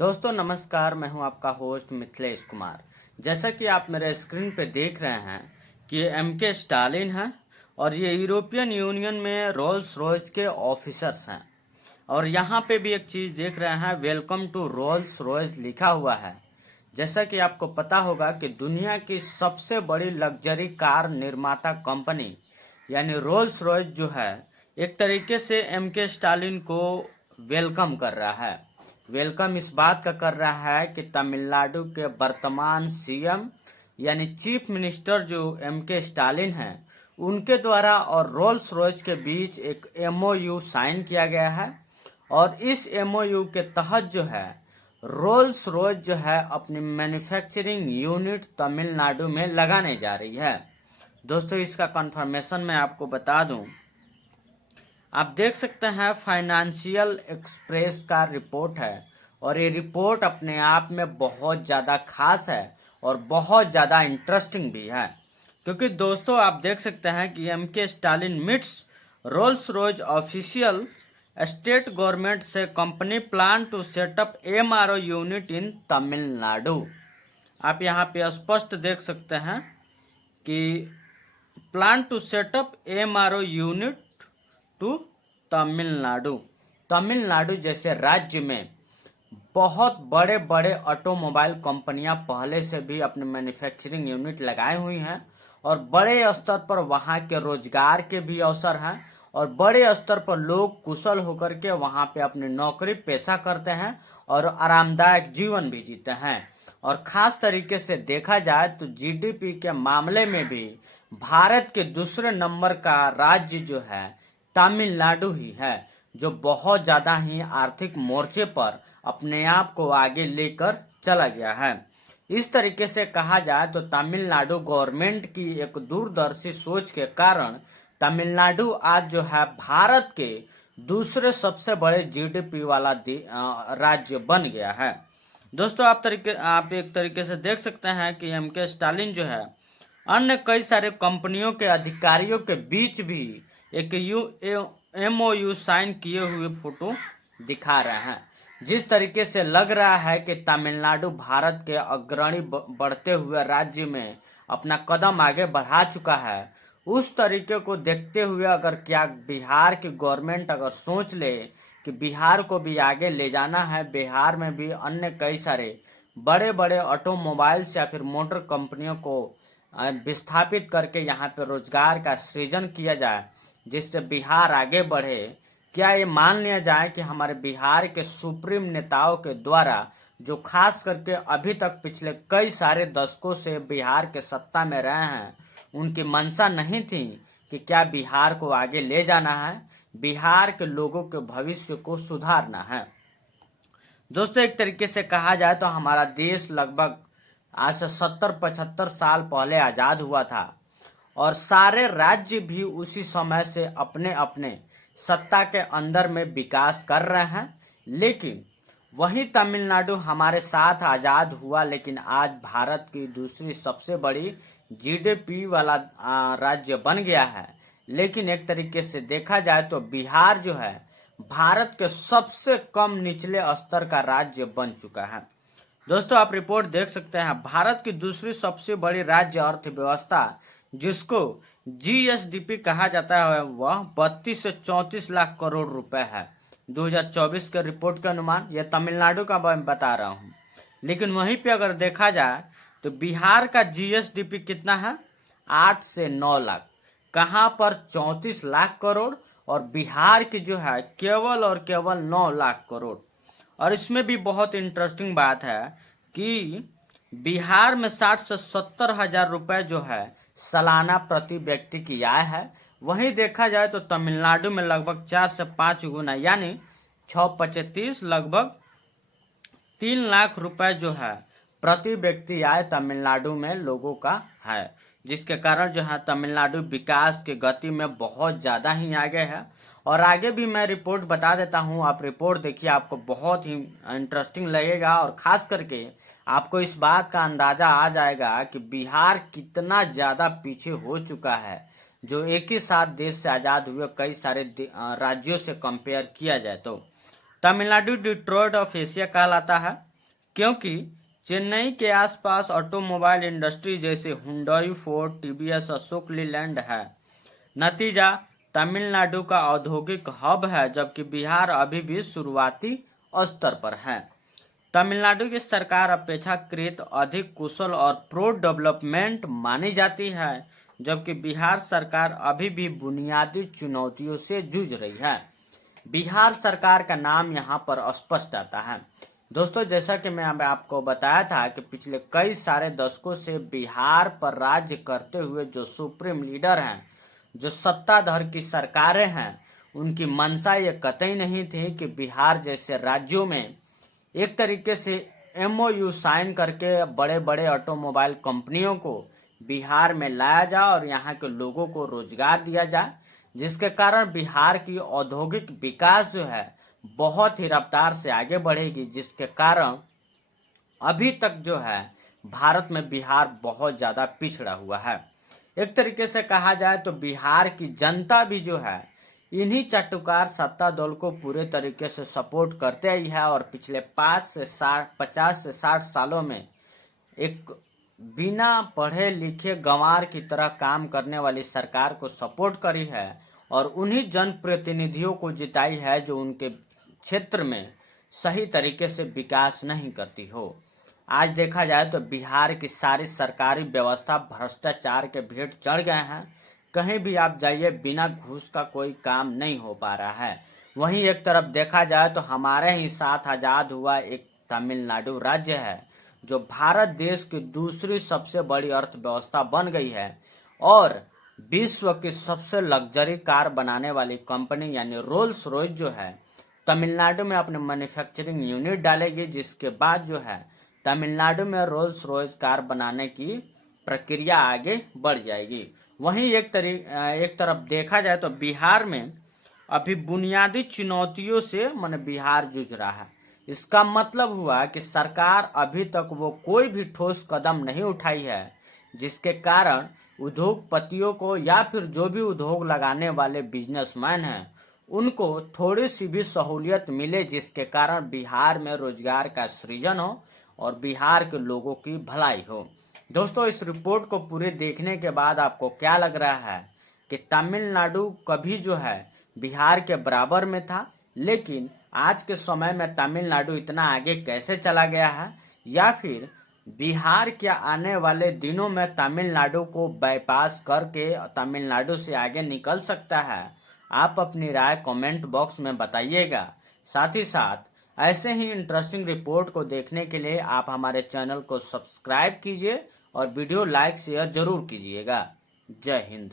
दोस्तों नमस्कार, मैं हूं आपका होस्ट मिथिलेश कुमार। जैसा कि आप मेरे स्क्रीन पे देख रहे हैं कि ये एमके स्टालिन हैं और ये यूरोपियन यूनियन में रोल्स रॉयस के ऑफिसर्स हैं। और यहाँ पे भी एक चीज़ देख रहे हैं, वेलकम टू रोल्स रॉयस लिखा हुआ है। जैसा कि आपको पता होगा कि दुनिया की सबसे बड़ी लग्जरी कार निर्माता कंपनी यानी रोल्स रॉयस जो है, एक तरीके से एमके स्टालिन को वेलकम कर रहा है। वेलकम इस बात का कर रहा है कि तमिलनाडु के वर्तमान सीएम यानी चीफ मिनिस्टर जो एमके स्टालिन हैं, उनके द्वारा और रोल्स रॉयस के बीच एक एमओयू साइन किया गया है। और इस एमओयू के तहत जो है, रोल्स रॉयस जो है अपनी मैन्युफैक्चरिंग यूनिट तमिलनाडु में लगाने जा रही है। दोस्तों इसका कंफर्मेशन मैं आपको बता दूं, आप देख सकते हैं फाइनेंशियल एक्सप्रेस का रिपोर्ट है और ये रिपोर्ट अपने आप में बहुत ज़्यादा खास है और बहुत ज़्यादा इंटरेस्टिंग भी है। क्योंकि दोस्तों आप देख सकते हैं कि MK Stalin meets Rolls Royce official state government से company plan to setup MRO unit in Tamil Nadu. आप यहाँ पे स्पष्ट देख सकते हैं कि plan to setup MRO unit to Tamil Nadu. Tamil Nadu जैसे राज्य में बहुत बड़े बड़े ऑटोमोबाइल कंपनियां पहले से भी अपने मैन्युफैक्चरिंग यूनिट लगाए हुई हैं और बड़े स्तर पर वहां के रोजगार के भी अवसर हैं और बड़े स्तर पर लोग कुशल होकर के वहां पे अपनी नौकरी पेशा करते हैं और आरामदायक जीवन भी जीते हैं। और खास तरीके से देखा जाए तो जीडीपी के मामले में भी भारत के दूसरे नंबर का राज्य जो है तमिलनाडु ही है, जो बहुत ज़्यादा ही आर्थिक मोर्चे पर अपने आप को आगे लेकर चला गया है। इस तरीके से कहा जाए तो तमिलनाडु गवर्नमेंट की एक दूरदर्शी सोच के कारण तमिलनाडु आज जो है भारत के दूसरे सबसे बड़े जीडीपी वाला राज्य बन गया है। दोस्तों आप एक तरीके से देख सकते हैं कि एमके स्टालिन जो है अन्य कई सारे कंपनियों के अधिकारियों के बीच भी एक एमओयू साइन किए हुए फोटो दिखा रहे हैं। जिस तरीके से लग रहा है कि तमिलनाडु भारत के अग्रणी बढ़ते हुए राज्य में अपना कदम आगे बढ़ा चुका है, उस तरीके को देखते हुए अगर क्या बिहार की गवर्नमेंट अगर सोच ले कि बिहार को भी आगे ले जाना है, बिहार में भी अन्य कई सारे बड़े बड़े ऑटोमोबाइल्स या फिर मोटर कंपनियों को विस्थापित करके यहाँ पे रोजगार का सृजन किया जाए जिससे बिहार आगे बढ़े, क्या ये मान लिया जाए कि हमारे बिहार के सुप्रीम नेताओं के द्वारा जो खास करके अभी तक पिछले कई सारे दशकों से बिहार के सत्ता में रहे हैं, उनकी मंशा नहीं थी कि क्या बिहार को आगे ले जाना है, बिहार के लोगों के भविष्य को सुधारना है। दोस्तों एक तरीके से कहा जाए तो हमारा देश लगभग आज से 70-75 साल पहले आज़ाद हुआ था और सारे राज्य भी उसी समय से अपने अपने सत्ता के अंदर में विकास कर रहे हैं। लेकिन वही तमिलनाडु हमारे साथ आज़ाद हुआ, लेकिन आज भारत की दूसरी सबसे बड़ी जीडीपी वाला राज्य बन गया है। लेकिन एक तरीके से देखा जाए तो बिहार जो है भारत के सबसे कम निचले स्तर का राज्य बन चुका है। दोस्तों आप रिपोर्ट देख सकते हैं, भारत की दूसरी सबसे बड़ी राज्य अर्थव्यवस्था जिसको जीएसडीपी कहा जाता है वह 32 से 34 लाख करोड़ रुपए है। 2024 के रिपोर्ट के अनुमान, यह तमिलनाडु का मैं बता रहा हूँ। लेकिन वहीं पे अगर देखा जाए तो बिहार का जीएसडीपी कितना है, 8 से 9 लाख। कहाँ पर 34 लाख करोड़ और बिहार की जो है केवल और केवल 9 लाख करोड़। और इसमें भी बहुत इंटरेस्टिंग बात है कि बिहार में 60 से 70 हजार रुपए जो है सालाना प्रति व्यक्ति की आय है। वहीं देखा जाए तो तमिलनाडु में लगभग 4 से 5 गुना यानी 6-25 लगभग 3 लाख रुपए जो है प्रति व्यक्ति आय तमिलनाडु में लोगों का है, जिसके कारण जो है तमिलनाडु विकास की गति में बहुत ज़्यादा ही आगे है। और आगे भी मैं रिपोर्ट बता देता हूँ, आप रिपोर्ट देखिए, आपको बहुत ही इंटरेस्टिंग लगेगा और ख़ास करके आपको इस बात का अंदाज़ा आ जाएगा कि बिहार कितना ज़्यादा पीछे हो चुका है, जो एक ही साथ देश से आज़ाद हुए कई सारे राज्यों से कंपेयर किया जाए तो। तमिलनाडु डिट्रॉइट ऑफ एशिया कहलाता है क्योंकि चेन्नई के आसपास ऑटोमोबाइल इंडस्ट्री जैसे Hyundai, Ford, TVS, Ashok Leyland है। नतीजा, तमिलनाडु का औद्योगिक हब है, जबकि बिहार अभी भी शुरुआती स्तर पर है। तमिलनाडु की सरकार अपेक्षाकृत अधिक कुशल और प्रो डेवलपमेंट मानी जाती है, जबकि बिहार सरकार अभी भी बुनियादी चुनौतियों से जूझ रही है। बिहार सरकार का नाम यहाँ पर स्पष्ट आता है। दोस्तों, जैसा कि मैं आपको बताया था कि पिछले कई सारे दशकों से बिहार पर राज्य करते हुए जो सुप्रीम लीडर हैं, जो सत्ताधार की सरकारें हैं, उनकी मंशा ये कतई नहीं थी कि बिहार जैसे राज्यों में एक तरीके से एमओयू साइन करके बड़े बड़े ऑटोमोबाइल कंपनियों को बिहार में लाया जाए और यहाँ के लोगों को रोजगार दिया जाए, जिसके कारण बिहार की औद्योगिक विकास जो है बहुत ही रफ्तार से आगे बढ़ेगी, जिसके कारण अभी तक जो है भारत में बिहार बहुत ज़्यादा पिछड़ा हुआ है। एक तरीके से कहा जाए तो बिहार की जनता भी जो है इन्हीं चाटुकार सत्ता दल को पूरे तरीके से सपोर्ट करते ही है और पिछले 50 से 60 सालों में एक बिना पढ़े लिखे गंवार की तरह काम करने वाली सरकार को सपोर्ट करी है और उन्हीं जनप्रतिनिधियों को जिताई है जो उनके क्षेत्र में सही तरीके से विकास नहीं करती हो। आज देखा जाए तो बिहार की सारी सरकारी व्यवस्था भ्रष्टाचार के भेंट चढ़ गए हैं। कहीं भी आप जाइए, बिना घूस का कोई काम नहीं हो पा रहा है। वहीं एक तरफ देखा जाए तो हमारे ही साथ आज़ाद हुआ एक तमिलनाडु राज्य है, जो भारत देश की दूसरी सबसे बड़ी अर्थव्यवस्था बन गई है और विश्व की सबसे लग्जरी कार बनाने वाली कंपनी यानी रोल्स रॉयस जो है तमिलनाडु में अपने मैन्युफैक्चरिंग यूनिट डालेगी, जिसके बाद जो है तमिलनाडु में रोल्स रॉयस कार बनाने की प्रक्रिया आगे बढ़ जाएगी। वहीं एक तरफ देखा जाए तो बिहार में अभी बुनियादी चुनौतियों से बिहार जूझ रहा है। इसका मतलब हुआ कि सरकार अभी तक वो कोई भी ठोस कदम नहीं उठाई है, जिसके कारण उद्योगपतियों को या फिर जो भी उद्योग लगाने वाले बिजनेसमैन हैं उनको थोड़ी सी भी सहूलियत मिले, जिसके कारण बिहार में रोजगार का सृजन हो और बिहार के लोगों की भलाई हो। दोस्तों, इस रिपोर्ट को पूरे देखने के बाद आपको क्या लग रहा है कि तमिलनाडु कभी जो है बिहार के बराबर में था, लेकिन आज के समय में तमिलनाडु इतना आगे कैसे चला गया है, या फिर बिहार के आने वाले दिनों में तमिलनाडु को बाईपास करके तमिलनाडु से आगे निकल सकता है? आप अपनी राय कमेंट बॉक्स में बताइएगा। साथ ही साथ ऐसे ही इंटरेस्टिंग रिपोर्ट को देखने के लिए आप हमारे चैनल को सब्सक्राइब कीजिए और वीडियो लाइक शेयर जरूर कीजिएगा। जय हिंद।